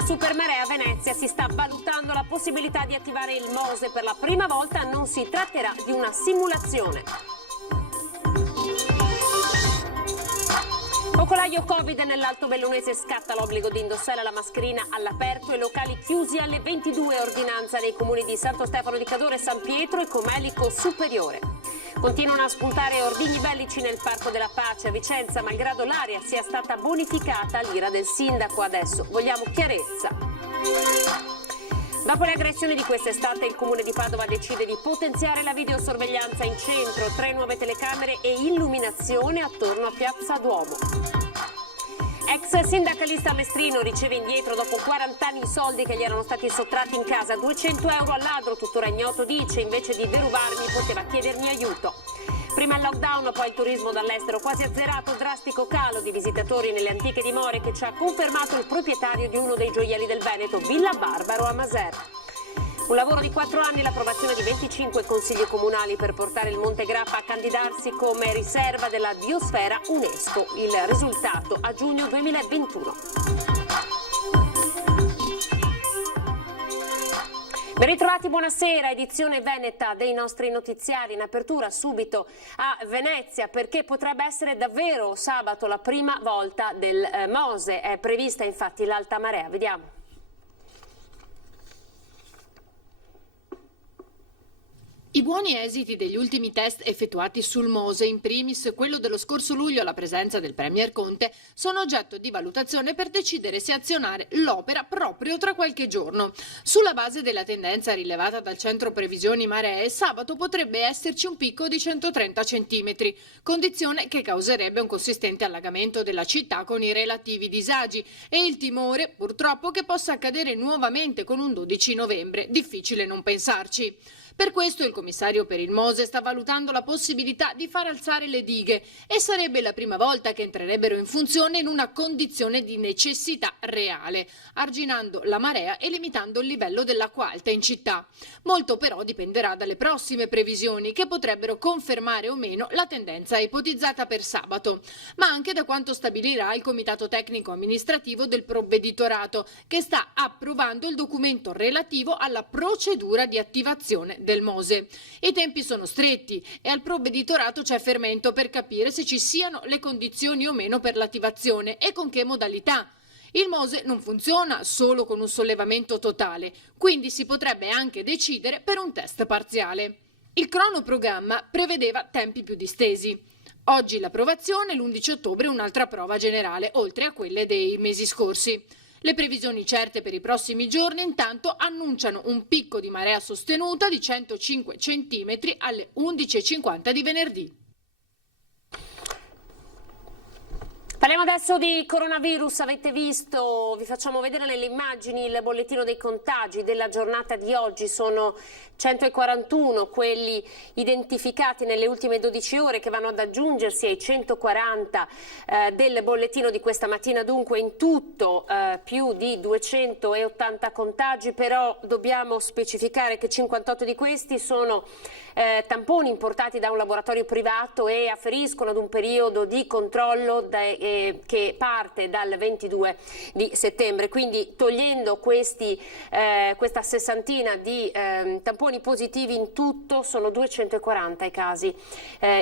una supermarea a Venezia, si sta valutando la possibilità di attivare il MOSE per la prima volta, non si tratterà di una simulazione. Focolaio Covid nell'Alto Bellunese, scatta l'obbligo di indossare la mascherina all'aperto e locali chiusi alle 22, ordinanza nei comuni di Santo Stefano di Cadore, San Pietro e Comelico Superiore. Continuano a spuntare ordigni bellici nel Parco della Pace a Vicenza, malgrado l'area sia stata bonificata, l'ira del sindaco. Adesso vogliamo chiarezza. Dopo le aggressioni di quest'estate, il comune di Padova decide di potenziare la videosorveglianza in centro, 3 nuove telecamere e illuminazione attorno a Piazza Duomo. Ex sindacalista Mestrino riceve indietro dopo 40 anni i soldi che gli erano stati sottratti in casa, 200 euro al ladro, tuttora ignoto, dice, invece di derubarmi poteva chiedermi aiuto. Prima il lockdown, poi il turismo dall'estero quasi azzerato, drastico calo di visitatori nelle antiche dimore che ci ha confermato il proprietario di uno dei gioielli del Veneto, Villa Barbaro a Maser. Un lavoro di 4 anni, l'approvazione di 25 consigli comunali per portare il Monte Grappa a candidarsi come riserva della biosfera UNESCO. Il risultato a giugno 2021. Ben ritrovati, buonasera, edizione veneta dei nostri notiziari. In apertura subito a Venezia, perché potrebbe essere davvero sabato la prima volta del MOSE. È prevista infatti l'alta marea. Vediamo. I buoni esiti degli ultimi test effettuati sul MOSE, in primis quello dello scorso luglio alla presenza del Premier Conte, sono oggetto di valutazione per decidere se azionare l'opera proprio tra qualche giorno. Sulla base della tendenza rilevata dal Centro Previsioni Maree, sabato potrebbe esserci un picco di 130 centimetri, condizione che causerebbe un consistente allagamento della città con i relativi disagi e il timore, purtroppo, che possa accadere nuovamente con un 12 novembre. Difficile non pensarci. Per questo il commissario per il MOSE sta valutando la possibilità di far alzare le dighe e sarebbe la prima volta che entrerebbero in funzione in una condizione di necessità reale, arginando la marea e limitando il livello dell'acqua alta in città. Molto però dipenderà dalle prossime previsioni che potrebbero confermare o meno la tendenza ipotizzata per sabato, ma anche da quanto stabilirà il Comitato Tecnico Amministrativo del Provveditorato, che sta approvando il documento relativo alla procedura di attivazione del MOSE. I tempi sono stretti e al provveditorato c'è fermento per capire se ci siano le condizioni o meno per l'attivazione e con che modalità. Il MOSE non funziona solo con un sollevamento totale, quindi si potrebbe anche decidere per un test parziale. Il cronoprogramma prevedeva tempi più distesi. Oggi l'approvazione, l'11 ottobre un'altra prova generale, oltre a quelle dei mesi scorsi. Le previsioni certe per i prossimi giorni intanto annunciano un picco di marea sostenuta di 105 centimetri alle 11:50 di venerdì. Parliamo adesso di coronavirus. Avete visto, vi facciamo vedere nelle immagini il bollettino dei contagi della giornata di oggi. Sono 141 quelli identificati nelle ultime 12 ore, che vanno ad aggiungersi ai 140 del bollettino di questa mattina. Dunque in tutto più di 280 contagi, però dobbiamo specificare che 58 di questi sono tamponi importati da un laboratorio privato e afferiscono ad un periodo di controllo che parte dal 22 di settembre. Quindi togliendo questa sessantina di tamponi positivi, in tutto sono 240 i casi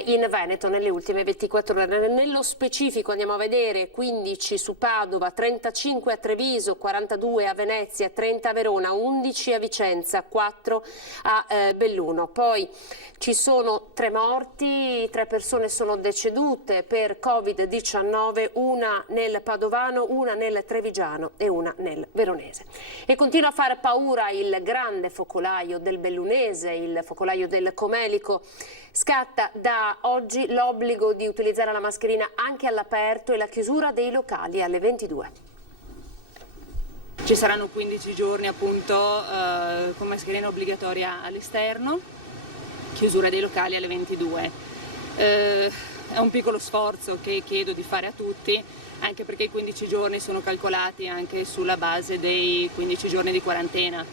in Veneto nelle ultime 24 ore. Nello specifico andiamo a vedere 15 su Padova, 35 a Treviso, 42 a Venezia, 30 a Verona, 11 a Vicenza, 4 a Belluno. Poi ci sono 3 morti, 3 persone sono decedute per Covid-19, una nel Padovano, una nel Trevigiano e una nel Veronese. E continua a far paura il grande focolaio del Bellunese, il focolaio del Comelico. Scatta da oggi l'obbligo di utilizzare la mascherina anche all'aperto e la chiusura dei locali alle 22. Ci saranno 15 giorni appunto con mascherina obbligatoria all'esterno, chiusura dei locali alle 22. È un piccolo sforzo che chiedo di fare a tutti, anche perché i 15 giorni sono calcolati anche sulla base dei 15 giorni di quarantena.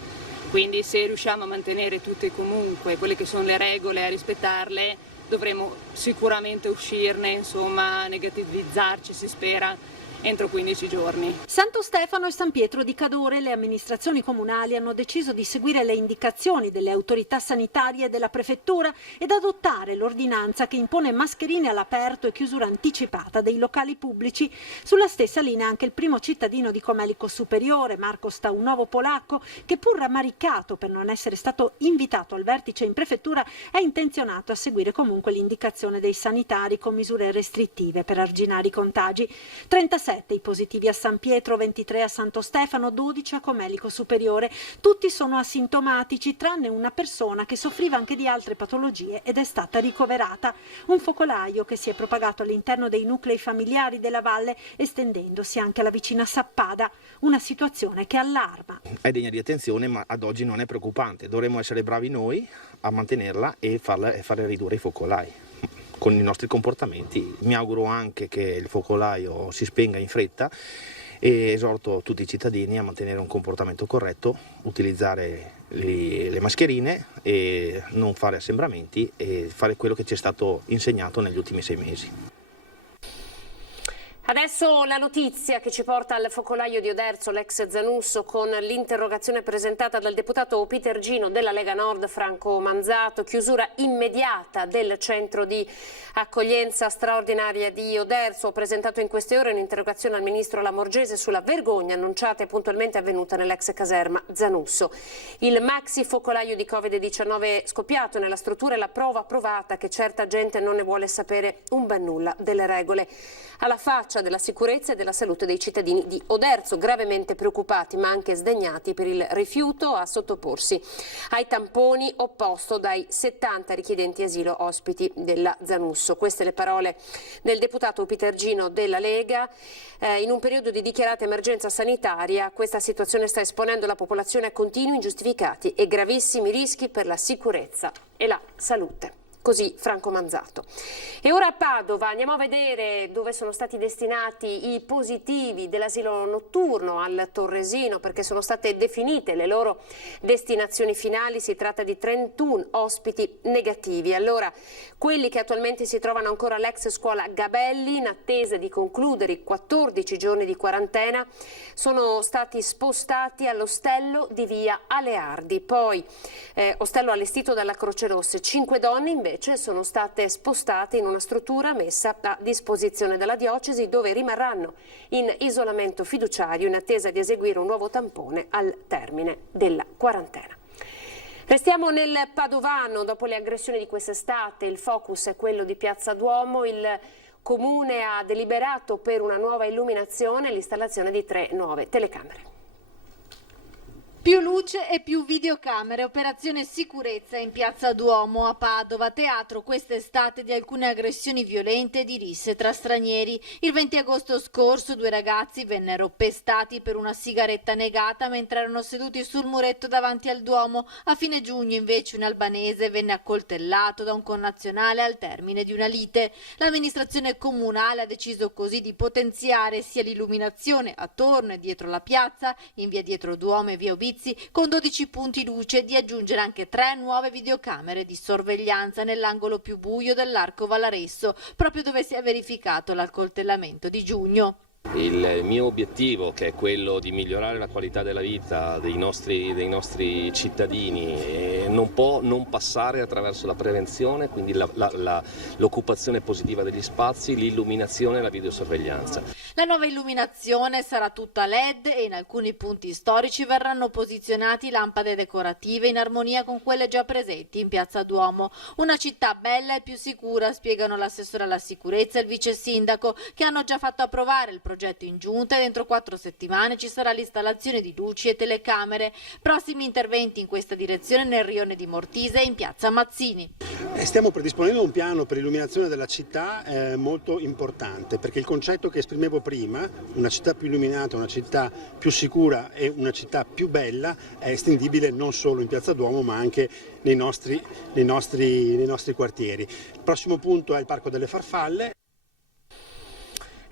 Quindi se riusciamo a mantenere tutte comunque quelle che sono le regole, a rispettarle, dovremo sicuramente uscirne, insomma, negativizzarci si spera entro 15 giorni. Santo Stefano e San Pietro di Cadore, le amministrazioni comunali hanno deciso di seguire le indicazioni delle autorità sanitarie e della prefettura ed adottare l'ordinanza che impone mascherine all'aperto e chiusura anticipata dei locali pubblici. Sulla stessa linea anche il primo cittadino di Comelico Superiore, Marco Staunovo Polacco, che pur rammaricato per non essere stato invitato al vertice in prefettura, è intenzionato a seguire comunque l'indicazione dei sanitari con misure restrittive per arginare i contagi. 37 i positivi a San Pietro, 23 a Santo Stefano, 12 a Comelico Superiore. Tutti sono asintomatici, tranne una persona che soffriva anche di altre patologie ed è stata ricoverata. Un focolaio che si è propagato all'interno dei nuclei familiari della valle, estendendosi anche alla vicina Sappada. Una situazione che allarma. È degna di attenzione, ma ad oggi non è preoccupante. Dovremmo essere bravi noi a mantenerla e fare ridurre i focolai con i nostri comportamenti. Mi auguro anche che il focolaio si spenga in fretta e esorto tutti i cittadini a mantenere un comportamento corretto, utilizzare le mascherine e non fare assembramenti e fare quello che ci è stato insegnato negli ultimi 6 mesi. Adesso la notizia che ci porta al focolaio di Oderzo, l'ex Zanusso, con l'interrogazione presentata dal deputato Pitergino della Lega Nord Franco Manzato, chiusura immediata del centro di accoglienza straordinaria di Oderzo. Ho presentato in queste ore un'interrogazione al ministro Lamorgese sulla vergogna annunciata e puntualmente avvenuta nell'ex caserma Zanusso. Il maxi focolaio di Covid-19 scoppiato nella struttura è la prova provata che certa gente non ne vuole sapere un ben nulla delle regole. Alla faccia della sicurezza e della salute dei cittadini di Oderzo, gravemente preoccupati ma anche sdegnati per il rifiuto a sottoporsi ai tamponi opposto dai 70 richiedenti asilo ospiti della Zanusso. Queste le parole del deputato Pitergino della Lega. In un periodo di dichiarata emergenza sanitaria, questa situazione sta esponendo la popolazione a continui, ingiustificati e gravissimi rischi per la sicurezza e la salute. Così Franco Manzato. E ora a Padova andiamo a vedere dove sono stati destinati i positivi dell'asilo notturno al Torresino, perché sono state definite le loro destinazioni finali. Si tratta di 31 ospiti negativi. Allora, quelli che attualmente si trovano ancora all'ex scuola Gabelli, in attesa di concludere i 14 giorni di quarantena, sono stati spostati all'ostello di via Aleardi. Poi, ostello allestito dalla Croce Rossa. 5 donne invece sono state spostate in una struttura messa a disposizione della diocesi, dove rimarranno in isolamento fiduciario in attesa di eseguire un nuovo tampone al termine della quarantena. Restiamo nel Padovano. Dopo le aggressioni di quest'estate, il focus è quello di Piazza Duomo. Il Comune ha deliberato per una nuova illuminazione e l'installazione di 3 nuove telecamere. Più luce e più videocamere, operazione sicurezza in Piazza Duomo a Padova, teatro quest'estate di alcune aggressioni violente e di risse tra stranieri. Il 20 agosto scorso 2 ragazzi vennero pestati per una sigaretta negata mentre erano seduti sul muretto davanti al Duomo. A fine giugno invece un albanese venne accoltellato da un connazionale al termine di una lite. L'amministrazione comunale ha deciso così di potenziare sia l'illuminazione attorno e dietro la piazza, in via Dietro Duomo e via Obizzi, con 12 punti luce, di aggiungere anche 3 nuove videocamere di sorveglianza nell'angolo più buio dell'Arco Valaresso, proprio dove si è verificato l'accoltellamento di giugno. Il mio obiettivo, che è quello di migliorare la qualità della vita dei nostri cittadini, non può non passare attraverso la prevenzione, quindi l'occupazione positiva degli spazi, l'illuminazione e la videosorveglianza. La nuova illuminazione sarà tutta LED e in alcuni punti storici verranno posizionati lampade decorative in armonia con quelle già presenti in Piazza Duomo. Una città bella e più sicura, spiegano l'assessore alla sicurezza e il vice sindaco, che hanno già fatto approvare il progetto in giunta e dentro 4 settimane ci sarà l'installazione di luci e telecamere. Prossimi interventi in questa direzione nel rione di Mortise e in Piazza Mazzini. Stiamo predisponendo un piano per l'illuminazione della città molto importante, perché il concetto che esprimevo prima, una città più illuminata, una città più sicura e una città più bella, è estendibile non solo in Piazza Duomo ma anche nei nostri quartieri. Il prossimo punto è il Parco delle Farfalle.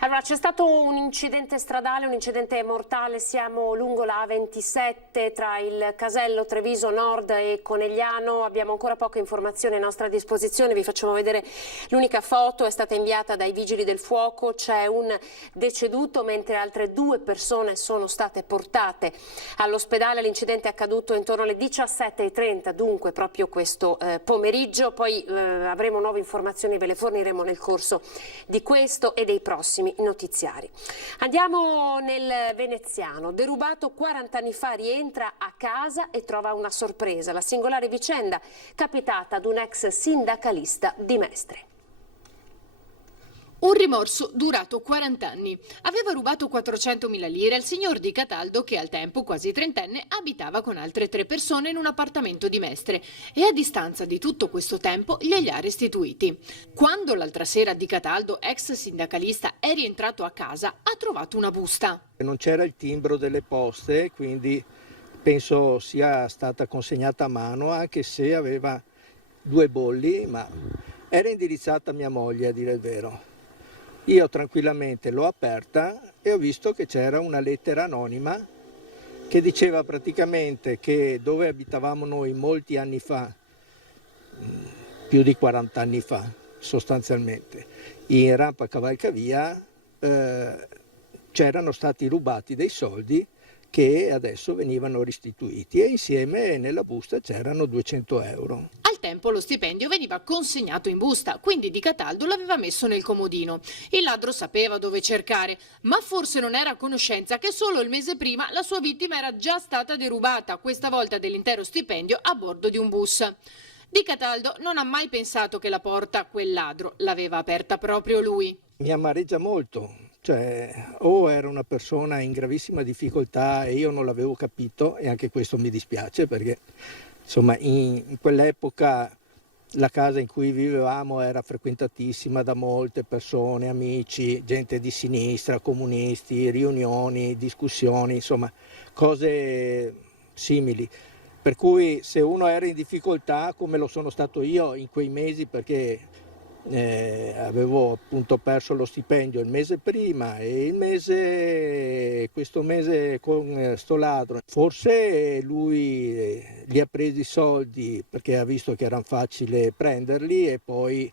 Allora, c'è stato un incidente stradale, un incidente mortale, siamo lungo la A27 tra il casello Treviso Nord e Conegliano, abbiamo ancora poche informazioni a nostra disposizione, vi facciamo vedere l'unica foto, è stata inviata dai vigili del fuoco, c'è un deceduto mentre altre 2 persone sono state portate all'ospedale, l'incidente è accaduto intorno alle 17:30, dunque proprio questo pomeriggio, poi avremo nuove informazioni, ve le forniremo nel corso di questo e dei prossimi notiziari. Andiamo nel veneziano. Derubato 40 anni fa, rientra a casa e trova una sorpresa. La singolare vicenda capitata ad un ex sindacalista di Mestre. Un rimorso durato 40 anni. Aveva rubato 400.000 lire al signor Di Cataldo che al tempo, quasi trentenne, abitava con altre 3 persone in un appartamento di Mestre e a distanza di tutto questo tempo glieli ha restituiti. Quando l'altra sera Di Cataldo, ex sindacalista, è rientrato a casa, ha trovato una busta. Non c'era il timbro delle poste, quindi penso sia stata consegnata a mano, anche se aveva 2 bolli, ma era indirizzata a mia moglie, a dire il vero. Io tranquillamente l'ho aperta e ho visto che c'era una lettera anonima che diceva praticamente che dove abitavamo noi molti anni fa, più di 40 anni fa sostanzialmente, in rampa cavalcavia c'erano stati rubati dei soldi che adesso venivano restituiti e insieme nella busta c'erano 200 euro. Al tempo lo stipendio veniva consegnato in busta, quindi Di Cataldo l'aveva messo nel comodino. Il ladro sapeva dove cercare, ma forse non era a conoscenza che solo il mese prima la sua vittima era già stata derubata, questa volta dell'intero stipendio a bordo di un bus. Di Cataldo non ha mai pensato che la porta a quel ladro l'aveva aperta proprio lui. Mi amareggia molto. Cioè, o era una persona in gravissima difficoltà e io non l'avevo capito, e anche questo mi dispiace perché insomma in quell'epoca la casa in cui vivevamo era frequentatissima da molte persone, amici, gente di sinistra, comunisti, riunioni, discussioni, insomma cose simili. Per cui se uno era in difficoltà, come lo sono stato io in quei mesi, perché avevo appunto perso lo stipendio il mese prima e questo mese con sto ladro, forse lui li ha presi i soldi perché ha visto che erano facile prenderli e poi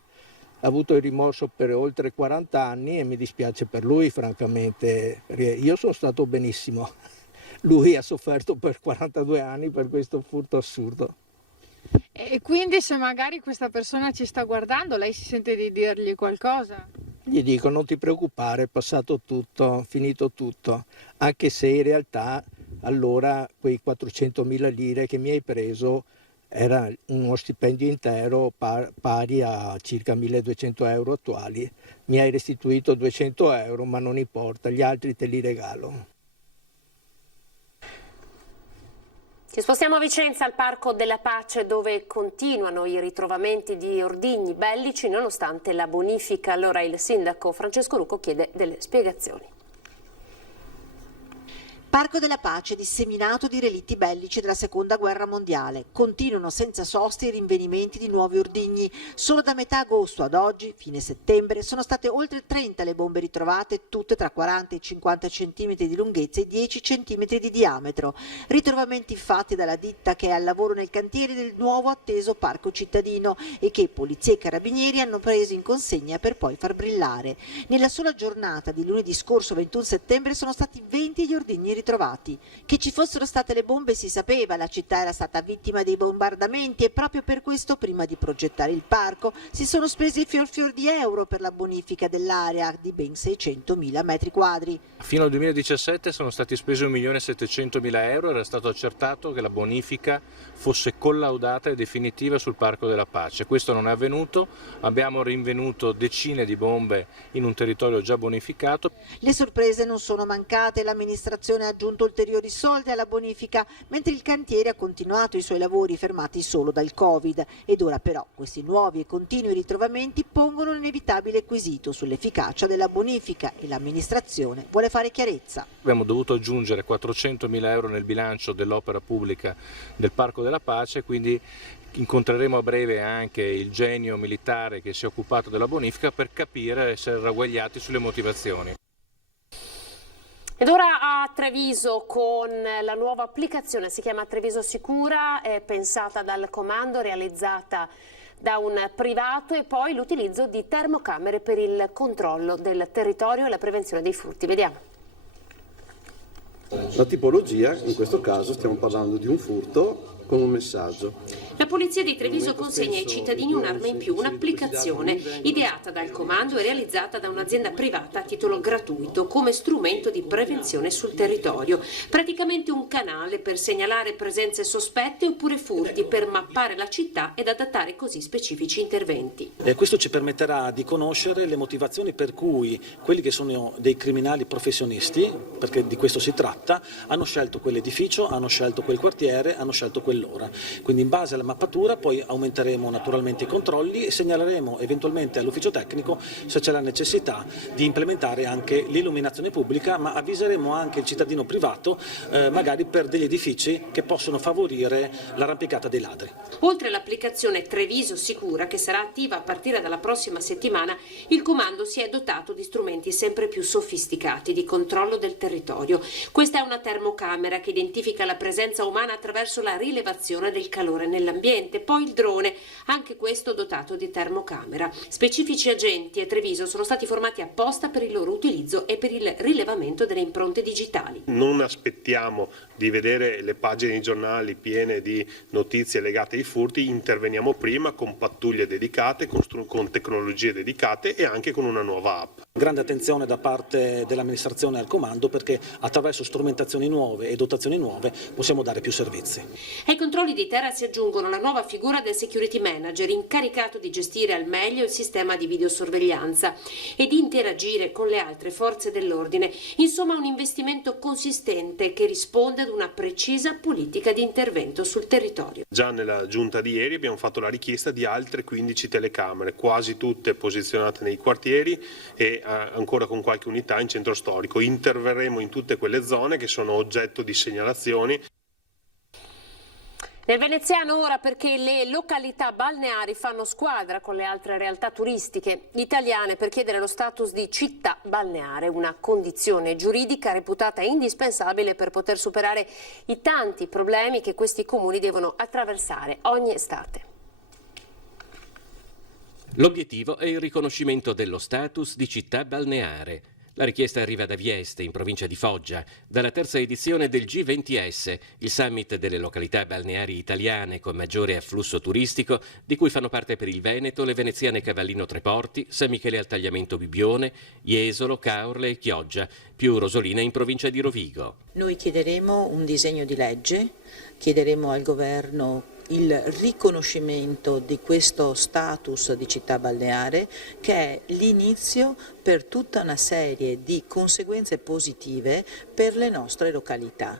ha avuto il rimorso per oltre 40 anni e mi dispiace per lui francamente, perché io sono stato benissimo, lui ha sofferto per 42 anni per questo furto assurdo. E quindi se magari questa persona ci sta guardando, lei si sente di dirgli qualcosa? Gli dico non ti preoccupare, è passato tutto, finito tutto, anche se in realtà allora quei 400.000 lire che mi hai preso era uno stipendio intero pari a circa 1.200 euro attuali, mi hai restituito 200 euro ma non importa, gli altri te li regalo. Ci spostiamo a Vicenza, al Parco della Pace, dove continuano i ritrovamenti di ordigni bellici nonostante la bonifica. Allora il sindaco Francesco Rucco chiede delle spiegazioni. Parco della Pace disseminato di relitti bellici della Seconda Guerra Mondiale. Continuano senza sosta i rinvenimenti di nuovi ordigni. Solo da metà agosto ad oggi, fine settembre, sono state oltre 30 le bombe ritrovate, tutte tra 40 e 50 cm di lunghezza e 10 cm di diametro. Ritrovamenti fatti dalla ditta che è al lavoro nel cantiere del nuovo atteso parco cittadino e che polizia e carabinieri hanno preso in consegna per poi far brillare. Nella sola giornata di lunedì scorso 21 settembre sono stati 20 gli ordigni ritrovati. Che ci fossero state le bombe si sapeva, la città era stata vittima dei bombardamenti e proprio per questo prima di progettare il parco si sono spesi fior di euro per la bonifica dell'area di ben 600.000 metri quadri. Fino al 2017 sono stati spesi 1.700.000 euro e era stato accertato che la bonifica fosse collaudata e definitiva sul Parco della Pace. Questo non è avvenuto, abbiamo rinvenuto decine di bombe in un territorio già bonificato. Le sorprese non sono mancate, l'amministrazione ha aggiunto ulteriori soldi alla bonifica, mentre il cantiere ha continuato i suoi lavori fermati solo dal Covid. Ed ora però questi nuovi e continui ritrovamenti pongono un inevitabile quesito sull'efficacia della bonifica e l'amministrazione vuole fare chiarezza. Abbiamo dovuto aggiungere 400.000 euro nel bilancio dell'opera pubblica del Parco della Pace, quindi incontreremo a breve anche il genio militare che si è occupato della bonifica per capire e essere ragguagliati sulle motivazioni. Ed ora a Treviso con la nuova applicazione, si chiama Treviso Sicura, è pensata dal comando, realizzata da un privato, e poi l'utilizzo di termocamere per il controllo del territorio e la prevenzione dei furti. Vediamo. La tipologia, in questo caso stiamo parlando di un furto con un messaggio. La Polizia di Treviso consegna ai cittadini un'arma in più, un'applicazione ideata dal comando e realizzata da un'azienda privata a titolo gratuito come strumento di prevenzione sul territorio. Praticamente un canale per segnalare presenze sospette oppure furti, per mappare la città ed adattare così specifici interventi. Questo ci permetterà di conoscere le motivazioni per cui quelli che sono dei criminali professionisti, perché di questo si tratta, hanno scelto quell'edificio, hanno scelto quel quartiere, hanno scelto quell'ora. Quindi in base alla mappatura poi aumenteremo naturalmente i controlli e segnaleremo eventualmente all'ufficio tecnico se c'è la necessità di implementare anche l'illuminazione pubblica, ma avviseremo anche il cittadino privato magari per degli edifici che possono favorire l'arrampicata dei ladri. Oltre all'applicazione Treviso Sicura, che sarà attiva a partire dalla prossima settimana, il comando si è dotato di strumenti sempre più sofisticati di controllo del territorio. Questa è una termocamera che identifica la presenza umana attraverso la rilevazione del calore nell'ambiente, poi il drone, anche questo dotato di termocamera. Specifici agenti a Treviso sono stati formati apposta per il loro utilizzo e per il rilevamento delle impronte digitali. Non aspettiamo di vedere le pagine dei giornali piene di notizie legate ai furti, interveniamo prima con pattuglie dedicate, con tecnologie dedicate e anche con una nuova app. Grande attenzione da parte dell'amministrazione al comando, perché attraverso strumentazioni nuove e dotazioni nuove possiamo dare più servizi. Ai controlli di terra si aggiungono la nuova figura del security manager, incaricato di gestire al meglio il sistema di videosorveglianza e di interagire con le altre forze dell'ordine. Insomma, un investimento consistente che risponde ad una precisa politica di intervento sul territorio. Già nella giunta di ieri abbiamo fatto la richiesta di altre 15 telecamere, quasi tutte posizionate nei quartieri e ancora con qualche unità in centro storico. Interverremo in tutte quelle zone che sono oggetto di segnalazioni. Nel veneziano ora, perché le località balneari fanno squadra con le altre realtà turistiche italiane per chiedere lo status di città balneare, una condizione giuridica reputata indispensabile per poter superare i tanti problemi che questi comuni devono attraversare ogni estate. L'obiettivo è il riconoscimento dello status di città balneare. La richiesta arriva da Vieste, in provincia di Foggia, dalla terza edizione del G20S, il summit delle località balneari italiane con maggiore afflusso turistico, di cui fanno parte per il Veneto le veneziane Cavallino Treporti, San Michele al Tagliamento Bibbione, Jesolo, Caorle e Chioggia, più Rosolina in provincia di Rovigo. Noi chiederemo un disegno di legge, chiederemo al governo il riconoscimento di questo status di città balneare, che è l'inizio per tutta una serie di conseguenze positive per le nostre località.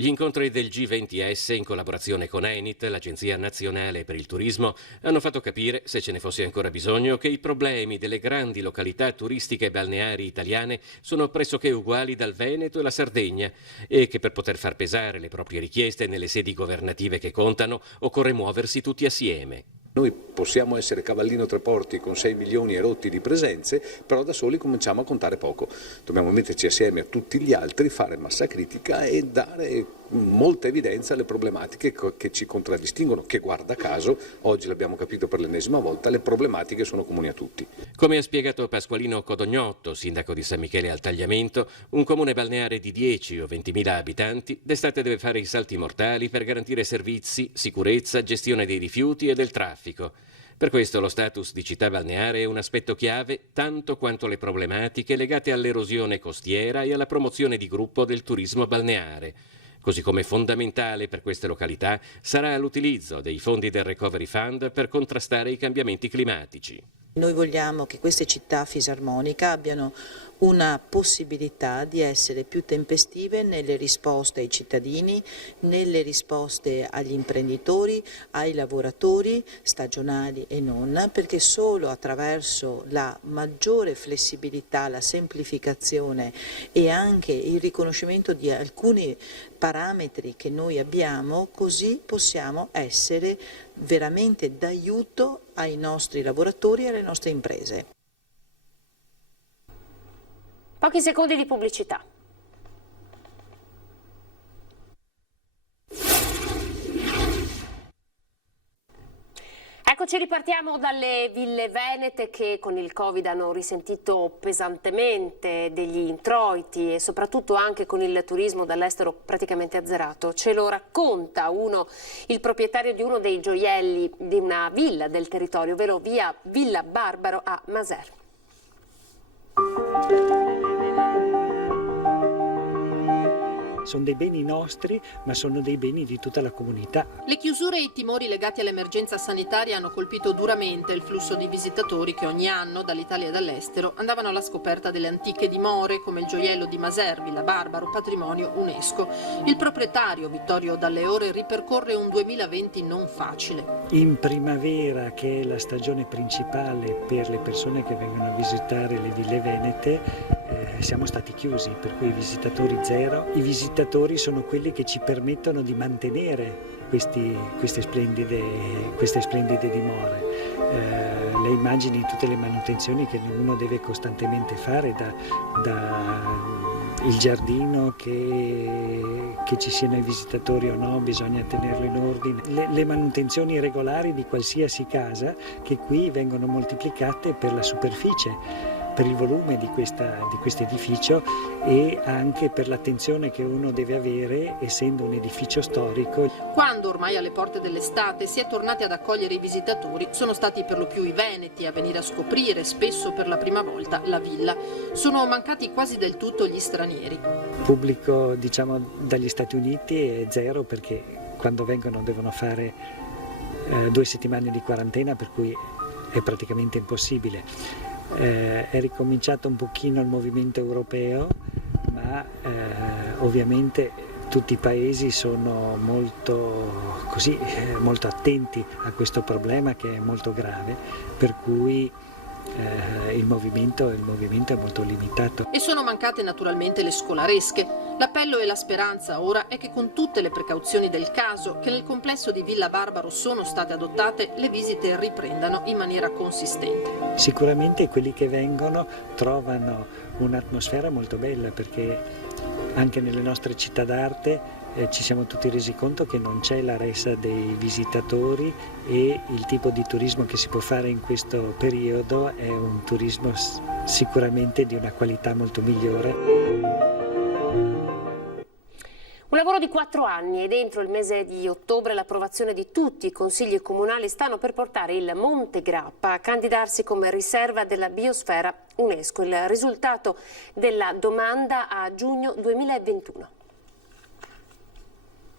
Gli incontri del G20S, in collaborazione con Enit, l'Agenzia Nazionale per il Turismo, hanno fatto capire, se ce ne fosse ancora bisogno, che i problemi delle grandi località turistiche e balneari italiane sono pressoché uguali dal Veneto e la Sardegna e che per poter far pesare le proprie richieste nelle sedi governative che contano occorre muoversi tutti assieme. Noi possiamo essere Cavallino Treporti con 6 milioni e rotti di presenze, però da soli cominciamo a contare poco. Dobbiamo metterci assieme a tutti gli altri, fare massa critica e dare molta evidenza alle problematiche che ci contraddistinguono, che guarda caso, oggi l'abbiamo capito per l'ennesima volta, le problematiche sono comuni a tutti. Come ha spiegato Pasqualino Codognotto, sindaco di San Michele al Tagliamento, un comune balneare di 10 o 20.000 abitanti d'estate deve fare i salti mortali per garantire servizi, sicurezza, gestione dei rifiuti e del traffico. Per questo lo status di città balneare è un aspetto chiave tanto quanto le problematiche legate all'erosione costiera e alla promozione di gruppo del turismo balneare. Così come fondamentale per queste località sarà l'utilizzo dei fondi del Recovery Fund per contrastare i cambiamenti climatici. Noi vogliamo che queste città fisarmonica abbiano una possibilità di essere più tempestive nelle risposte ai cittadini, nelle risposte agli imprenditori, ai lavoratori stagionali e non, perché solo attraverso la maggiore flessibilità, la semplificazione e anche il riconoscimento di alcuni parametri che noi abbiamo, così possiamo essere veramente d'aiuto ai nostri lavoratori e alle nostre imprese. Pochi secondi di pubblicità. Eccoci, ripartiamo dalle ville venete che con il Covid hanno risentito pesantemente degli introiti e soprattutto anche con il turismo dall'estero praticamente azzerato. Ce lo racconta il proprietario di uno dei gioielli di una villa del territorio, ovvero via Villa Barbaro a Maser. Sono dei beni nostri, ma sono dei beni di tutta la comunità. Le chiusure e i timori legati all'emergenza sanitaria hanno colpito duramente il flusso di visitatori che ogni anno, dall'Italia e dall'estero, andavano alla scoperta delle antiche dimore come il gioiello di Maser, Villa Barbaro, patrimonio UNESCO. Il proprietario, Vittorio Dalleore, ripercorre un 2020 non facile. In primavera, che è la stagione principale per le persone che vengono a visitare le ville venete, siamo stati chiusi, per cui visitatori zero. I visitatori sono quelli che ci permettono di mantenere queste splendide dimore. Le immagini, tutte le manutenzioni che uno deve costantemente fare, il giardino, che ci siano i visitatori o no, bisogna tenerlo in ordine. Le manutenzioni regolari di qualsiasi casa, che qui vengono moltiplicate per la superficie, per il volume di questo edificio e anche per l'attenzione che uno deve avere essendo un edificio storico. Quando ormai alle porte dell'estate si è tornati ad accogliere i visitatori, sono stati per lo più i veneti a venire a scoprire, spesso per la prima volta, la villa. Sono mancati quasi del tutto gli stranieri. Il pubblico, dagli Stati Uniti è zero, perché quando vengono devono fare 2 settimane di quarantena, per cui è praticamente impossibile. È ricominciato un pochino il movimento europeo, ma ovviamente tutti i paesi sono molto attenti a questo problema che è molto grave, per cui il movimento è molto limitato. E sono mancate naturalmente le scolaresche. L'appello e la speranza ora è che con tutte le precauzioni del caso che nel complesso di Villa Barbaro sono state adottate, le visite riprendano in maniera consistente. Sicuramente quelli che vengono trovano un'atmosfera molto bella, perché anche nelle nostre città d'arte ci siamo tutti resi conto che non c'è la ressa dei visitatori e il tipo di turismo che si può fare in questo periodo è un turismo sicuramente di una qualità molto migliore. Un lavoro di 4 anni e dentro il mese di ottobre l'approvazione di tutti i consigli comunali stanno per portare il Monte Grappa a candidarsi come riserva della biosfera UNESCO. Il risultato della domanda a giugno 2021.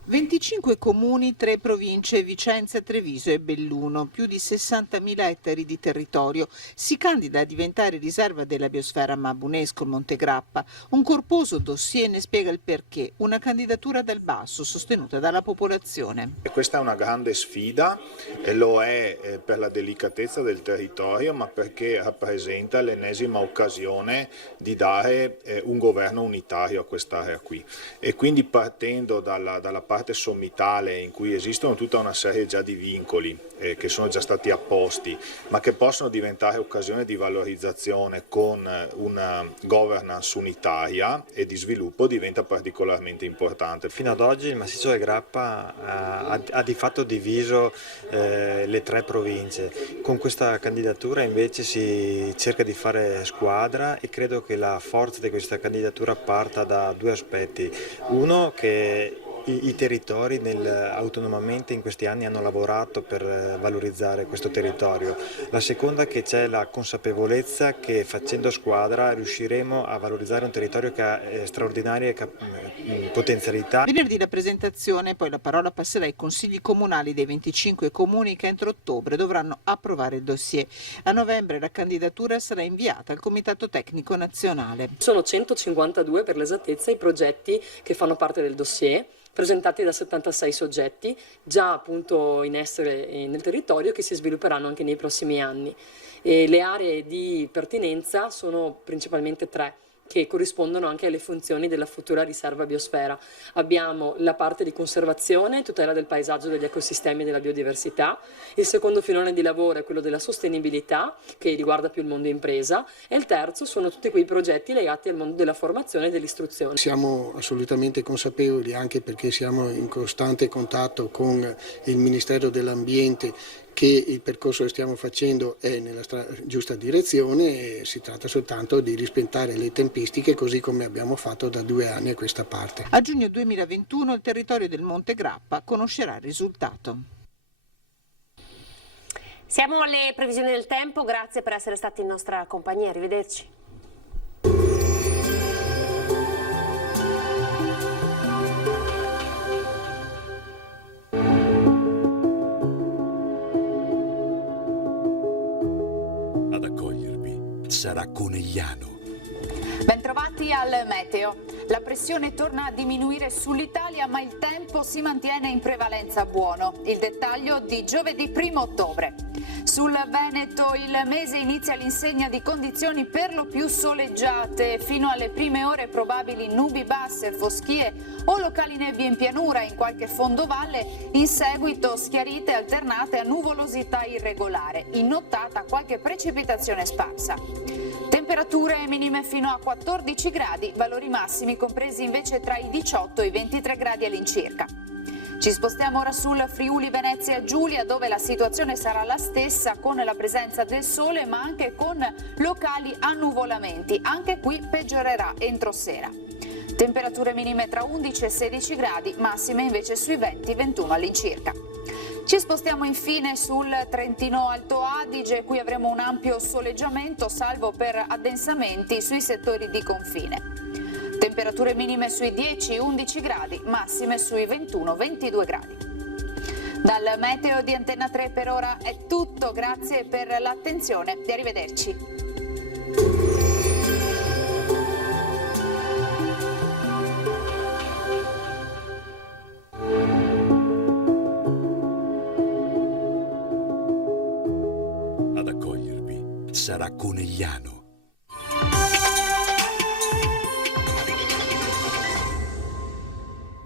25 comuni, 3 province, Vicenza, Treviso e Belluno, più di 60.000 ettari di territorio. Si candida a diventare riserva della biosfera MAB UNESCO il Monte Grappa. Un corposo dossier ne spiega il perché, una candidatura dal basso sostenuta dalla popolazione. Questa è una grande sfida e lo è per la delicatezza del territorio, ma perché rappresenta l'ennesima occasione di dare un governo unitario a quest'area qui. E quindi partendo dalla parte sommitale, in cui esistono tutta una serie già di vincoli che sono già stati apposti, ma che possono diventare occasione di valorizzazione con una governance unitaria e di sviluppo, diventa particolarmente importante. Fino ad oggi il massiccio del Grappa ha di fatto diviso le 3 province. Con questa candidatura invece si cerca di fare squadra e credo che la forza di questa candidatura parta da 2 aspetti. Uno, che i territori autonomamente in questi anni hanno lavorato per valorizzare questo territorio. La seconda, che c'è la consapevolezza che facendo squadra riusciremo a valorizzare un territorio che ha straordinarie potenzialità. Venerdì la presentazione, poi la parola passerà ai consigli comunali dei 25 comuni che entro ottobre dovranno approvare il dossier. A novembre la candidatura sarà inviata al Comitato Tecnico Nazionale. Sono 152 per l'esattezza i progetti che fanno parte del dossier, presentati da 76 soggetti, già appunto in essere nel territorio, che si svilupperanno anche nei prossimi anni. E le aree di pertinenza sono principalmente 3, che corrispondono anche alle funzioni della futura riserva biosfera. Abbiamo la parte di conservazione, tutela del paesaggio, degli ecosistemi e della biodiversità. Il secondo filone di lavoro è quello della sostenibilità, che riguarda più il mondo impresa, e il terzo sono tutti quei progetti legati al mondo della formazione e dell'istruzione. Siamo assolutamente consapevoli, anche perché siamo in costante contatto con il Ministero dell'Ambiente, che il percorso che stiamo facendo è nella giusta direzione e si tratta soltanto di rispettare le tempistiche così come abbiamo fatto da 2 anni a questa parte. A giugno 2021 il territorio del Monte Grappa conoscerà il risultato. Siamo alle previsioni del tempo, grazie per essere stati in nostra compagnia, arrivederci. Ad accogliervi sarà Conegliano. Bentrovati al meteo. La pressione torna a diminuire sull'Italia, ma il tempo si mantiene in prevalenza buono. Il dettaglio di giovedì 1 ottobre. Sul Veneto il mese inizia all'insegna di condizioni per lo più soleggiate. Fino alle prime ore probabili nubi basse, foschie o locali nebbie in pianura, in qualche fondovalle. In seguito schiarite alternate a nuvolosità irregolare. In nottata qualche precipitazione sparsa. Temperature minime fino a 14 gradi, valori massimi compresi invece tra i 18 e i 23 gradi all'incirca. Ci spostiamo ora sul Friuli Venezia Giulia, dove la situazione sarà la stessa, con la presenza del sole ma anche con locali annuvolamenti. Anche qui peggiorerà entro sera. Temperature minime tra 11 e 16 gradi, massime invece sui 20-21 all'incirca. Ci spostiamo infine sul Trentino Alto Adige, qui avremo un ampio soleggiamento salvo per addensamenti sui settori di confine. Temperature minime sui 10-11 gradi, massime sui 21-22 gradi. Dal meteo di Antenna 3 per ora è tutto, grazie per l'attenzione e arrivederci. Ad accogliervi sarà Conegliano.